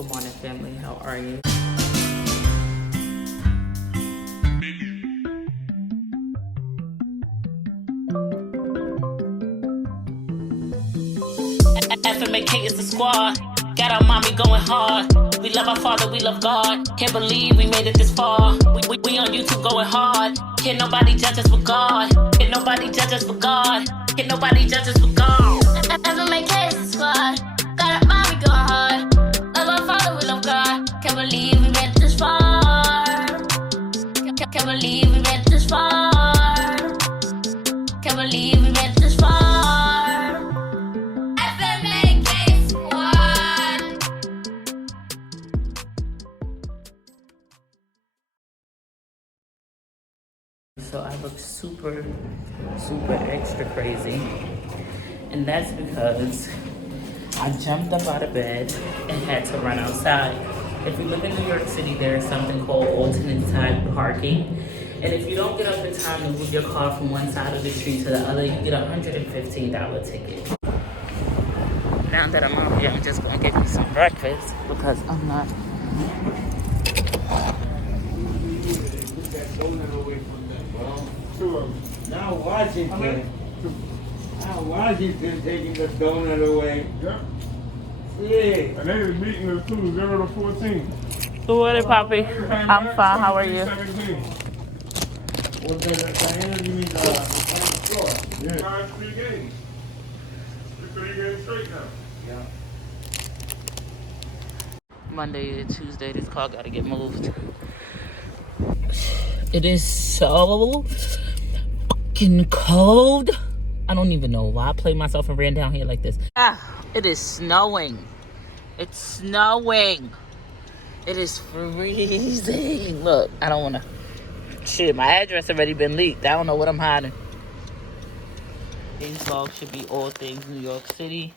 Good morning, family. How are you? FMAK is the squad. Got our mommy going hard. We love our father, we love God. Can't believe we made it this far. We on YouTube going hard. Can't nobody judge us but God. Can't nobody judge us but God. Can't nobody judge us but God. FMAK is the squad. Got our mommy going hard. Love our father, we love God. Can't believe we made it this far. Can't believe we made it this far. Can't believe we made it this far. FMAK squad. So I look super extra crazy. And that's because I jumped up out of bed and had to run outside. If you live in New York City, there is something called alternate side parking. And if you don't get up in time to move your car from one side of the street to the other, you get a $115 ticket. Now that I'm out here, I'm just gonna get me some breakfast because I'm not. Now Washington taking the donut away. Yep. Yeah. And they was meeting us too, 0 to 14. What is Poppy? I'm fine. How are you? 17. Well, the you mean the floor? Yeah. 3 games. 3 games straight now. Yeah. Monday to Tuesday, this car gotta get moved. It is so fucking cold. I don't even know why I played myself and ran down here like this. It is snowing. It's snowing. It is freezing. Look, I don't wanna. Shit, my address already been leaked. I don't know what I'm hiding. These vlogs should be all things New York City.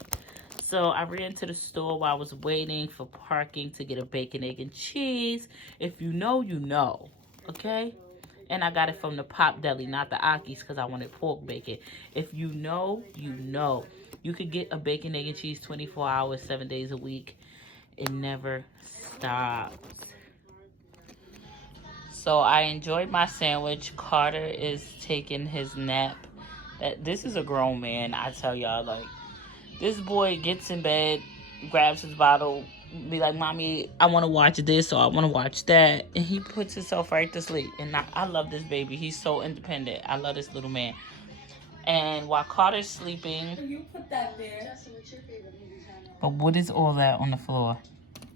So I ran to the store while I was waiting for parking to get a bacon, egg, and cheese. If you know, you know. Okay? And I got it from the Pop Deli, not the Aki's, because I wanted pork bacon. If you know, you know. You could get a bacon, egg, and cheese 24 hours, 7 days a week. It never stops. So I enjoyed my sandwich. Carter is taking his nap. This is a grown man, I tell y'all. Like, this boy gets in bed, grabs his bottle, be like, Mommy, I want to watch this or I want to watch that. And he puts himself right to sleep. And I love this baby. He's so independent. I love this little man. And while Carter's sleeping... You put that there. But what is all that on the floor?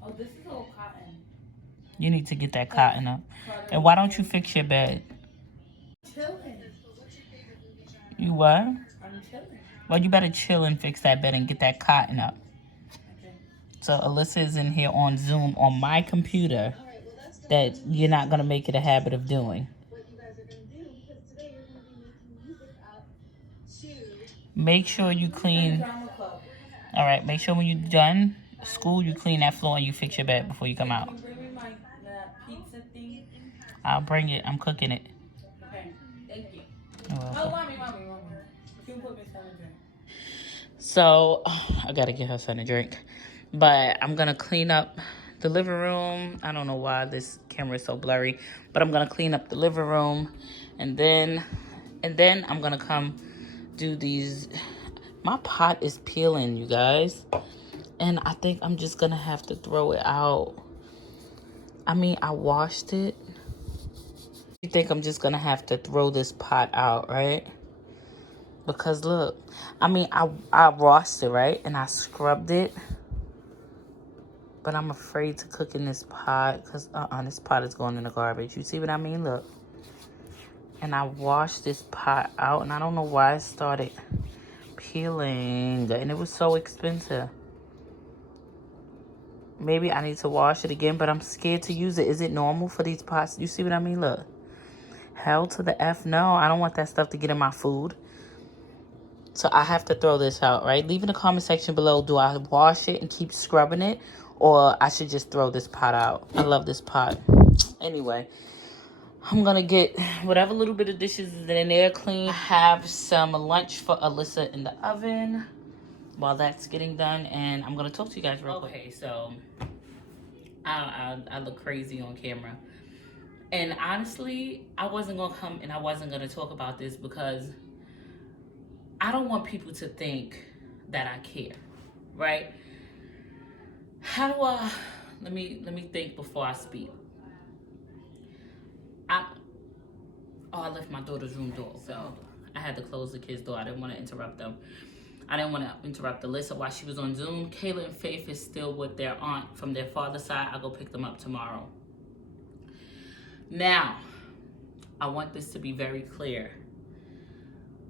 Oh, this is all cotton. You need to get that cotton up. And why don't you fix your bed? Chilling. You what? I'm chilling. Well, you better chill and fix that bed and get that cotton up. Okay. So Alyssa is in here on Zoom on my computer that you're not going to make it a habit of doing. Make sure you clean. All right, make sure when you're done school, you clean that floor and you fix your bed before you come out. Can you bring me my pizza thing? I'll bring it. I'm cooking it. Okay, thank you. You're welcome. Oh, mommy. You can put me some drink. So I got to get her son a drink. But I'm going to clean up the living room. I don't know why this camera is so blurry. But I'm going to clean up the living room. And then I'm going to come do these. My pot is peeling, you guys. And I think I'm just going to have to throw it out. I mean, I washed it. I think I'm just going to have to throw this pot out, right? Because look, I mean, I washed it, right? And I scrubbed it. But I'm afraid to cook in this pot because this pot is going in the garbage. You see what I mean? Look. And I washed this pot out, and I don't know why it started peeling. And it was so expensive. Maybe I need to wash it again, but I'm scared to use it. Is it normal for these pots? You see what I mean? Look. Hell to the F no. I don't want that stuff to get in my food. So I have to throw this out, right? Leave in the comment section below. Do I wash it and keep scrubbing it? Or I should just throw this pot out. I love this pot. Anyway, I'm going to get whatever little bit of dishes is in there clean. Have some lunch for Alyssa in the oven while that's getting done. And I'm going to talk to you guys real quick. Okay, so I look crazy on camera. And honestly, I wasn't gonna come and I wasn't gonna talk about this because I don't want people to think that I care, right? How do I? Let me think before I speak. I left my daughter's room door open. So I had to close the kids' door. I didn't want to interrupt them. I didn't want to interrupt Alyssa while she was on Zoom. Kayla and Faith is still with their aunt from their father's side. I'll go pick them up tomorrow. Now, I want this to be very clear.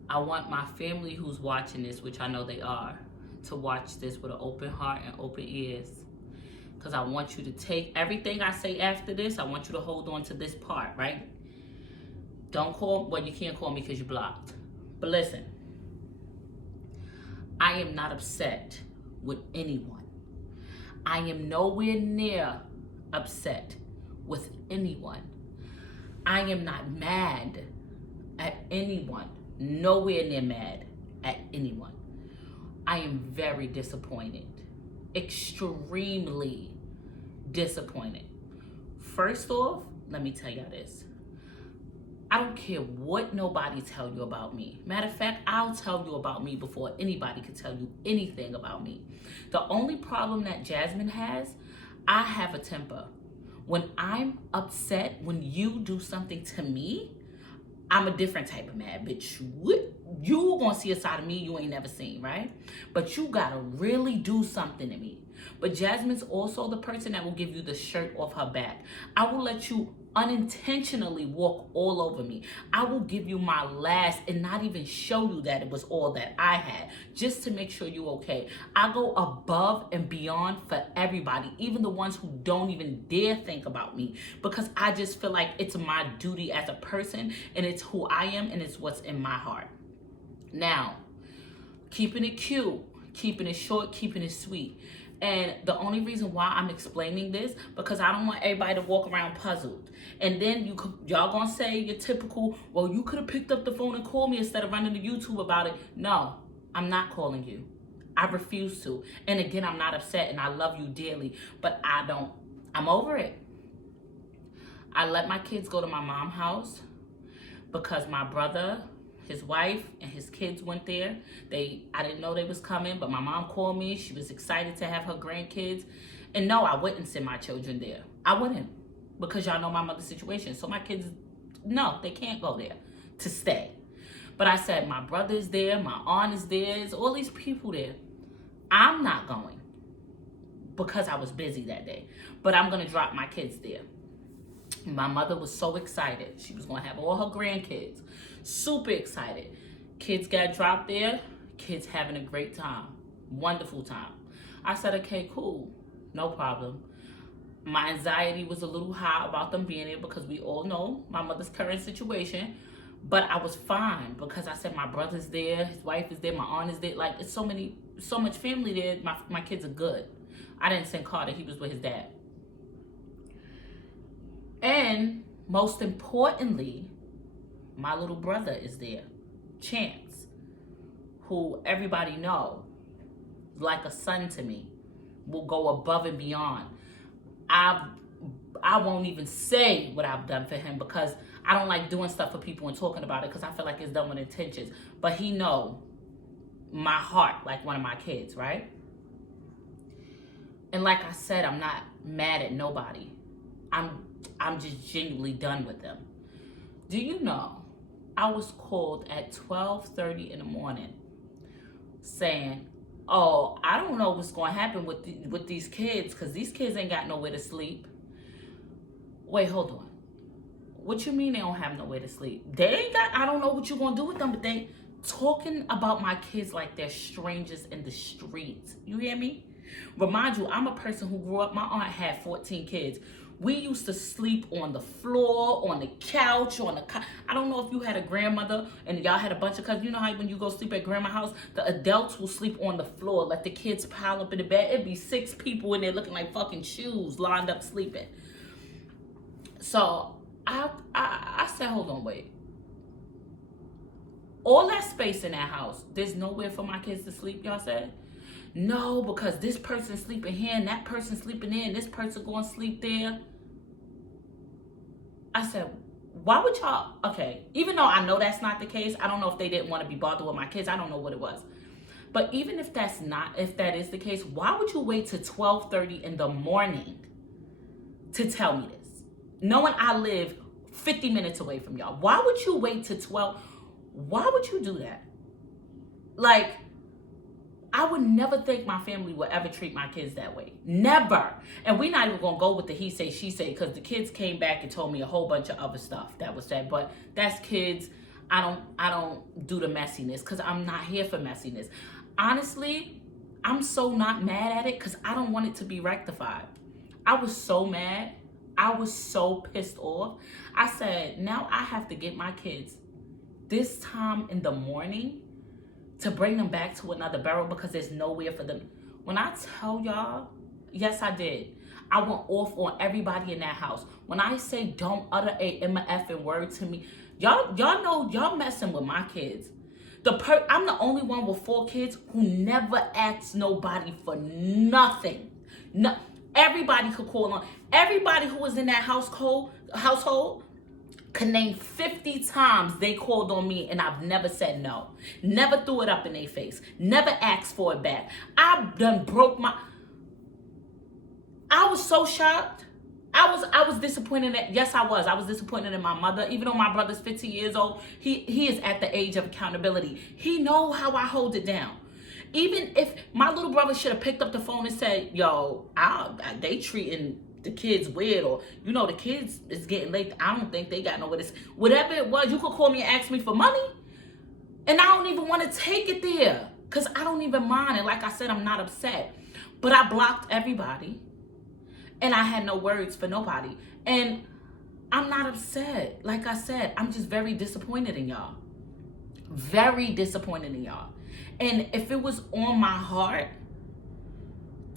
I want my family who's watching this, which I know they are, to watch this with an open heart and open ears. Because I want you to take everything I say after this, I want you to hold on to this part, right? Don't call, well, you can't call me because you're blocked. But listen, I am not upset with anyone. I am nowhere near upset with anyone. I am not mad at anyone. Nowhere near mad at anyone. I am very disappointed. Extremely disappointed. First off, let me tell y'all this. I don't care what nobody tell you about me. Matter of fact, I'll tell you about me before anybody can tell you anything about me. The only problem that Jasmine has, I have a temper. When I'm upset, when you do something to me, I'm a different type of mad bitch. What? You gonna see a side of me you ain't never seen, right? But you gotta really do something to me. But Jasmine's also the person that will give you the shirt off her back. I will let you unintentionally walk all over me. I will give you my last and not even show you that it was all that I had, just to make sure you're okay. I go above and beyond for everybody, even the ones who don't even dare think about me, because I just feel like it's my duty as a person, and it's who I am, and it's what's in my heart. Now, keeping it cute, keeping it short, keeping it sweet. And the only reason why I'm explaining this, because I don't want everybody to walk around puzzled. And then y'all gonna say your typical, well, you could have picked up the phone and called me instead of running to YouTube about it. No, I'm not calling you. I refuse to. And again, I'm not upset and I love you dearly, but I'm over it. I let my kids go to my mom's house because my brother, his wife, and his kids went there. I didn't know they was coming, but my mom called me. She was excited to have her grandkids. And no, I wouldn't send my children there. I wouldn't, because y'all know my mother's situation. So my kids, no, they can't go there to stay. But I said, my brother's there, my aunt is there, there's all these people there. I'm not going because I was busy that day. But I'm gonna drop my kids there. My mother was so excited. She was gonna have all her grandkids. Super excited. Kids got dropped there. Kids having a great time. Wonderful time. I said, okay, cool. No problem. My anxiety was a little high about them being there because we all know my mother's current situation. But I was fine because I said my brother's there, his wife is there, my aunt is there. Like, it's so much family there. My kids are good. I didn't send Karter. He was with his dad. And most importantly, my little brother is there, Chance, who everybody know, like a son to me, will go above and beyond. I won't even say what I've done for him because I don't like doing stuff for people and talking about it because I feel like it's done with intentions. But he know my heart like one of my kids, right? And like I said, I'm not mad at nobody. I'm just genuinely done with them. Do you know, I was called at 12:30 in the morning saying, oh, I don't know what's going to happen with these kids because these kids ain't got nowhere to sleep. Wait, hold on. What you mean they don't have nowhere to sleep? They ain't got, I don't know what you're going to do with them, but they talking about my kids like they're strangers in the streets. You hear me? Remind you, I'm a person who grew up, my aunt had 14 kids. We used to sleep on the floor, on the couch, I don't know if you had a grandmother and y'all had a bunch of cousins. You know how when you go sleep at grandma's house, the adults will sleep on the floor, let the kids pile up in the bed. It'd be 6 people in there looking like fucking shoes, lined up sleeping. So I said, hold on, wait. All that space in that house, there's nowhere for my kids to sleep, y'all said? no, because this person's sleeping here and that person's sleeping there and this person going to sleep there. I said, why would y'all, okay, even though I know that's not the case, I don't know if they didn't want to be bothered with my kids. I don't know what it was. But even if that is the case, why would you wait till 12:30 in the morning to tell me this? Knowing I live 50 minutes away from y'all. Why would you wait till 12? Why would you do that? Like, I would never think my family would ever treat my kids that way. Never. And we're not even going to go with the he say, she say, because the kids came back and told me a whole bunch of other stuff that was said. But that's kids. I don't do the messiness because I'm not here for messiness. Honestly, I'm so not mad at it because I don't want it to be rectified. I was so mad. I was so pissed off. I said, now I have to get my kids this time in the morning to bring them back to another borough because there's nowhere for them. When I tell y'all, yes, I did. I went off on everybody in that house. When I say don't utter a effing word to me, y'all know y'all messing with my kids. I'm the only one with 4 kids who never asks nobody for nothing. No, everybody could call on. Everybody who was in that household can name 50 times they called on me and I've never said no. Never threw it up in their face. Never asked for it back. I was so shocked. I was disappointed I was disappointed in my mother. Even though my brother's 15 years old, he is at the age of accountability. He know how I hold it down. Even if my little brother should have picked up the phone and said, yo, they treating the kids weird, or the kids is getting late. I don't think they got nowhere to. Whatever it was, you could call me and ask me for money, and I don't even want to take it there because I don't even mind. And like I said, I'm not upset, but I blocked everybody, and I had no words for nobody, and I'm not upset. Like I said, I'm just very disappointed in y'all. Very disappointed in y'all. And if it was on my heart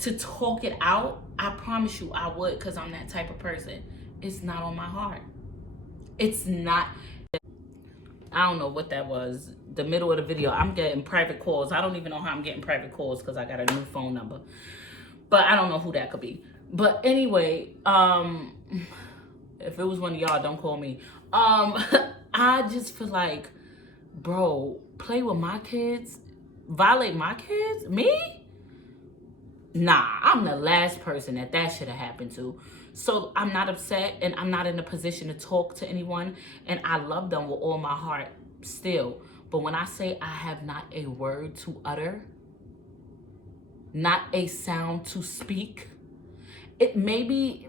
to talk it out, I promise you I would, because I'm that type of person. It's not on my heart. It's not. I don't know what that was. The middle of the video, I'm getting private calls. I don't even know how I'm getting private calls because I got a new phone number. But I don't know who that could be. But anyway, if it was one of y'all, don't call me. I just feel like, bro, play with my kids, violate my kids, me? Nah, I'm the last person that should have happened to. So I'm not upset, and I'm not in a position to talk to anyone, and I love them with all my heart still. But when I say I have not a word to utter, not a sound to speak, maybe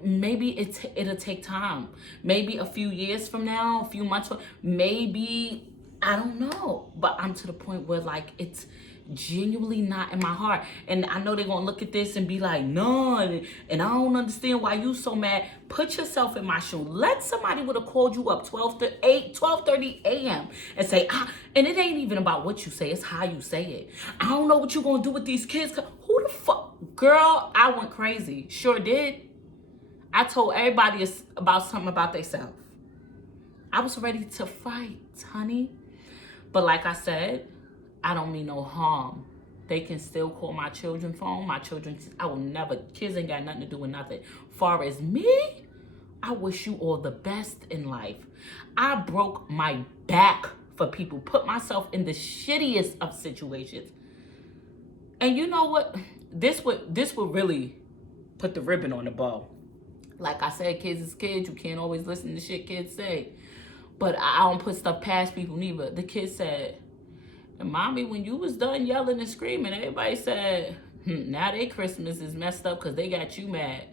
it'll take time. Maybe a few years from now, a few months from, maybe, I don't know. But I'm to the point where like it's genuinely not in my heart. And I know they're gonna look at this and be like, no, and I don't understand why you so mad. Put yourself in my shoe. Let somebody would have called you up 12:30 a.m. and say, and it ain't even about what you say, it's how you say it. I don't know what you're gonna do with these kids. Who the fuck? Girl, I went crazy. Sure did. I told everybody about something about themselves. I was ready to fight, honey. But like I said, I don't mean no harm. They can still call my children's phone. I will never, kids ain't got nothing to do with nothing. Far as me, I wish you all the best in life. I broke my back for people, put myself in the shittiest of situations. And you know what? This would really put the ribbon on the bow. Like I said, kids is kids. You can't always listen to shit kids say. But I don't put stuff past people neither. The kid said, Mommy, when you was done yelling and screaming, everybody said, now their Christmas is messed up because they got you mad.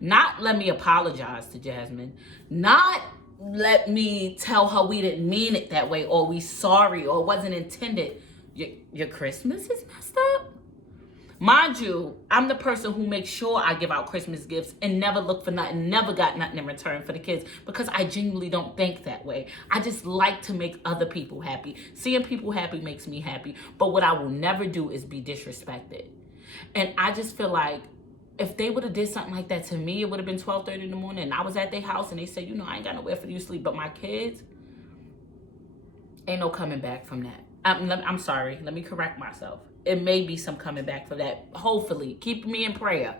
Not let me apologize to Jasmine. Not let me tell her we didn't mean it that way, or we sorry, or it wasn't intended. Your Christmas is messed up? Mind you, I'm the person who makes sure I give out Christmas gifts and never look for nothing, never got nothing in return for the kids, because I genuinely don't think that way. I just like to make other people happy. Seeing people happy makes me happy. But what I will never do is be disrespected. And I just feel like if they would have did something like that to me, it would have been 12:30 in the morning and I was at their house and they said, I ain't got nowhere for you to sleep. But my kids, ain't no coming back from that. I'm sorry. Let me correct myself. it may be some coming back for that. Hopefully, keep me in prayer.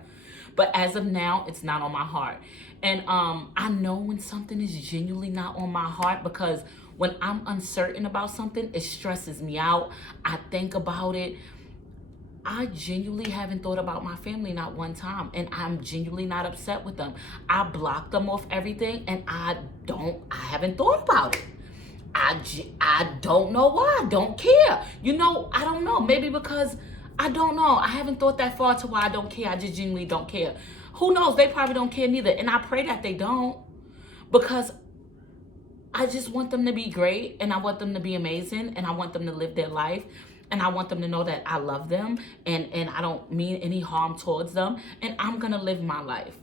But as of now, it's not on my heart. And I know when something is genuinely not on my heart, because when I'm uncertain about something, it stresses me out. I think about it. I genuinely haven't thought about my family not one time, and I'm genuinely not upset with them. I blocked them off everything, and I haven't thought about it. I don't know why. I don't care. You know, I don't know. Maybe because I don't know. I haven't thought that far to why I don't care. I just genuinely don't care. Who knows? They probably don't care neither. And I pray that they don't, because I just want them to be great, and I want them to be amazing, and I want them to live their life, and I want them to know that I love them, and I don't mean any harm towards them, and I'm going to live my life.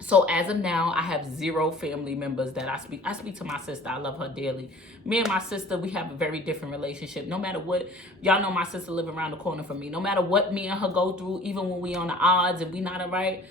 So as of now, I have 0 family members that I speak. I speak to my sister. I love her dearly. Me and my sister, we have a very different relationship. No matter what, y'all know my sister live around the corner from me. No matter what me and her go through, even when we on the odds and we not all right,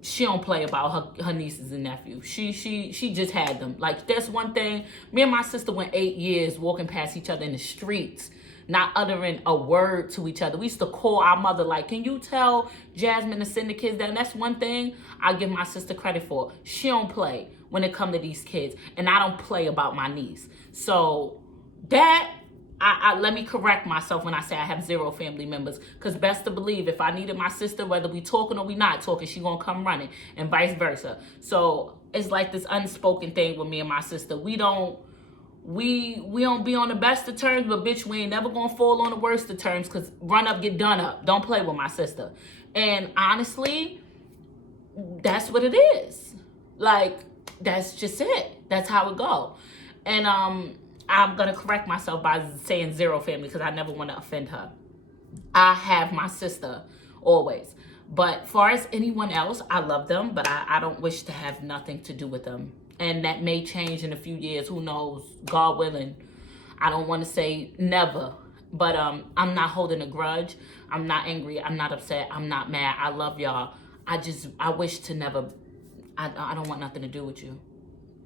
she don't play about her nieces and nephews. She just had them. Like, that's one thing. Me and my sister went 8 years walking past each other in the streets, not uttering a word to each other. We used to call our mother like, can you tell Jasmine to send the kids down? That's one thing I give my sister credit for. She don't play when it come to these kids, and I don't play about my niece. So that, I let me correct myself when I say I have 0 family members, because best to believe if I needed my sister, whether we talking or we not talking, she gonna come running, and vice versa. So it's like this unspoken thing with me and my sister. We don't be on the best of terms, but bitch, we ain't never gonna fall on the worst of terms, because run up, get done up. Don't play with my sister. And honestly, that's what it is. Like, that's just it. That's how it go. And I'm gonna correct myself by saying 0 family, because I never want to offend her. I have my sister always. But far as anyone else, I love them, but I don't wish to have nothing to do with them. And that may change in a few years. Who knows? God willing. I don't want to say never. But I'm not holding a grudge. I'm not angry. I'm not upset. I'm not mad. I love y'all. I wish to never, I don't want nothing to do with you.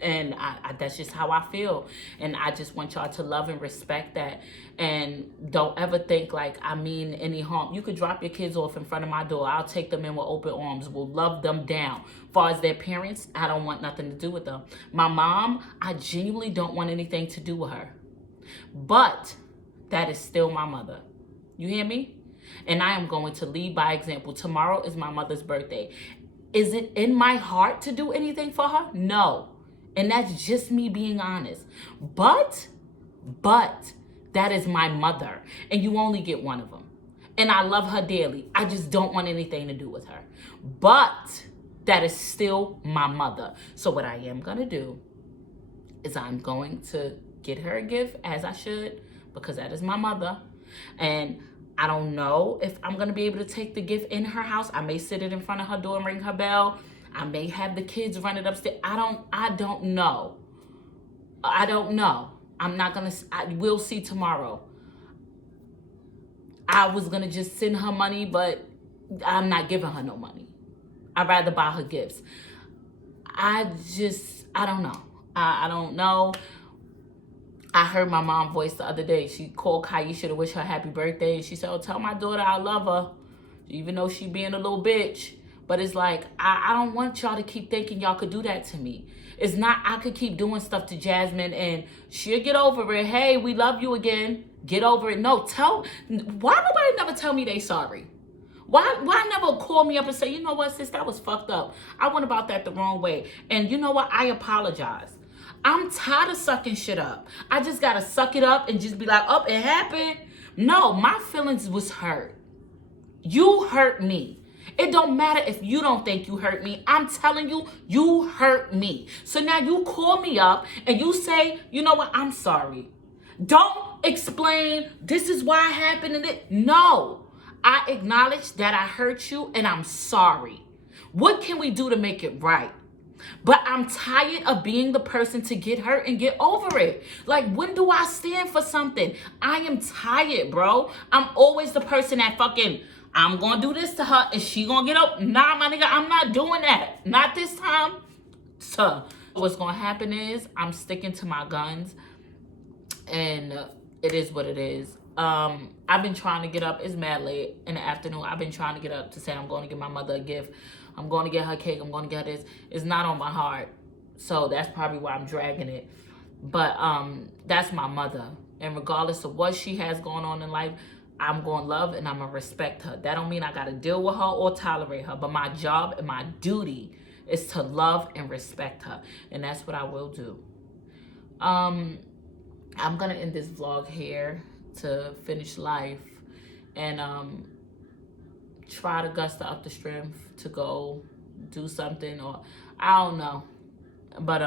And that's just how I feel. And I just want y'all to love and respect that. And don't ever think like I mean any harm. You could drop your kids off in front of my door. I'll take them in with open arms. We'll love them down. As far as their parents, I don't want nothing to do with them. My mom, I genuinely don't want anything to do with her. But that is still my mother. You hear me? And I am going to lead by example. Tomorrow is my mother's birthday. Is it in my heart to do anything for her? No. And that's just me being honest. But that is my mother. And you only get one of them. And I love her dearly. I just don't want anything to do with her. But that is still my mother. So what I am going to do is I'm going to get her a gift, as I should, because that is my mother. And I don't know if I'm going to be able to take the gift in her house. I may sit it in front of her door and ring her bell. I may have the kids run it upstairs. I don't know. I don't know. We'll see tomorrow. I was going to just send her money, but I'm not giving her no money. I'd rather buy her gifts. I don't know. I don't know. I heard my mom voice the other day. She called Kyesha to wish her happy birthday. She said, oh, tell my daughter I love her, even though she being a little bitch. But it's like, I don't want y'all to keep thinking y'all could do that to me. It's not, I could keep doing stuff to Jasmine and she'll get over it. Hey, we love you again. Get over it. No, why nobody never tell me they sorry? Why never call me up and say, you know what, sis, that was fucked up. I went about that the wrong way. And you know what? I apologize. I'm tired of sucking shit up. I just got to suck it up and just be like, oh, it happened. No, my feelings was hurt. You hurt me. It don't matter if you don't think you hurt me. I'm telling you, you hurt me. So now you call me up and you say, you know what, I'm sorry. Don't explain, this is why it happened and it. No, I acknowledge that I hurt you and I'm sorry. What can we do to make it right? But I'm tired of being the person to get hurt and get over it. Like, when do I stand for something? I am tired, bro. I'm always the person that fucking, I'm going to do this to her. Is she going to get up? Nah, my nigga, I'm not doing that. Not this time. So what's going to happen is I'm sticking to my guns. And it is what it is. I've been trying to get up. It's mad late in the afternoon. I've been trying to get up to say I'm going to get my mother a gift. I'm going to get her cake. I'm going to get her this. It's not on my heart. So that's probably why I'm dragging it. But that's my mother. And regardless of what she has going on in life, I'm going to love and I'm going to respect her. That don't mean I got to deal with her or tolerate her. But my job and my duty is to love and respect her. And that's what I will do. I'm going to end this vlog here to finish life. And try to guster up the strength to go do something, or I don't know. But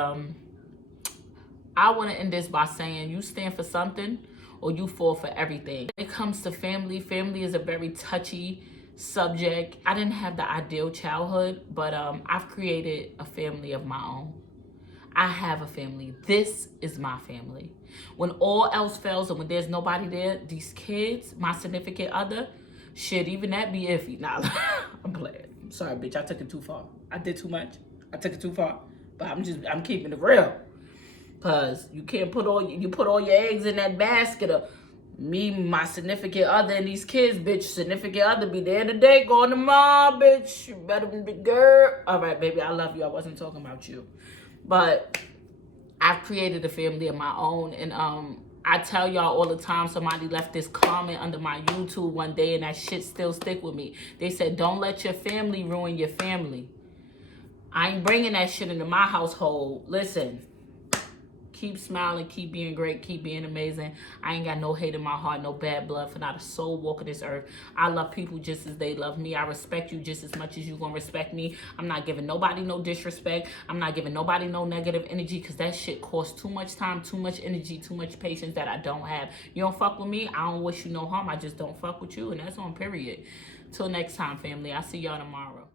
I want to end this by saying you stand for something or you fall for everything. When it comes to family, family is a very touchy subject. I didn't have the ideal childhood, but I've created a family of my own. I have a family. This is my family. When all else fails and when there's nobody there, these kids, my significant other, shit, even that be iffy. Nah, I'm playing. I'm sorry, bitch. I took it too far. I did too much. I took it too far. But I'm keeping it real. Cause you can't put all your eggs in that basket of me, my significant other, and these kids, bitch. Significant other be there today, going to mom, bitch. You better be girl. All right, baby, I love you. I wasn't talking about you. But I've created a family of my own, and I tell y'all all the time, somebody left this comment under my YouTube one day, and that shit still stick with me. They said, don't let your family ruin your family. I ain't bringing that shit into my household. Listen, keep smiling, keep being great, keep being amazing. I ain't got no hate in my heart, no bad blood for not a soul walking this earth. I love people just as they love me. I respect you just as much as you gonna respect me. I'm not giving nobody no disrespect. I'm not giving nobody no negative energy, because that shit costs too much time, too much energy, too much patience that I don't have. You don't fuck with me, I don't wish you no harm. I just don't fuck with you, and that's on period. Till next time, family. I'll see y'all tomorrow.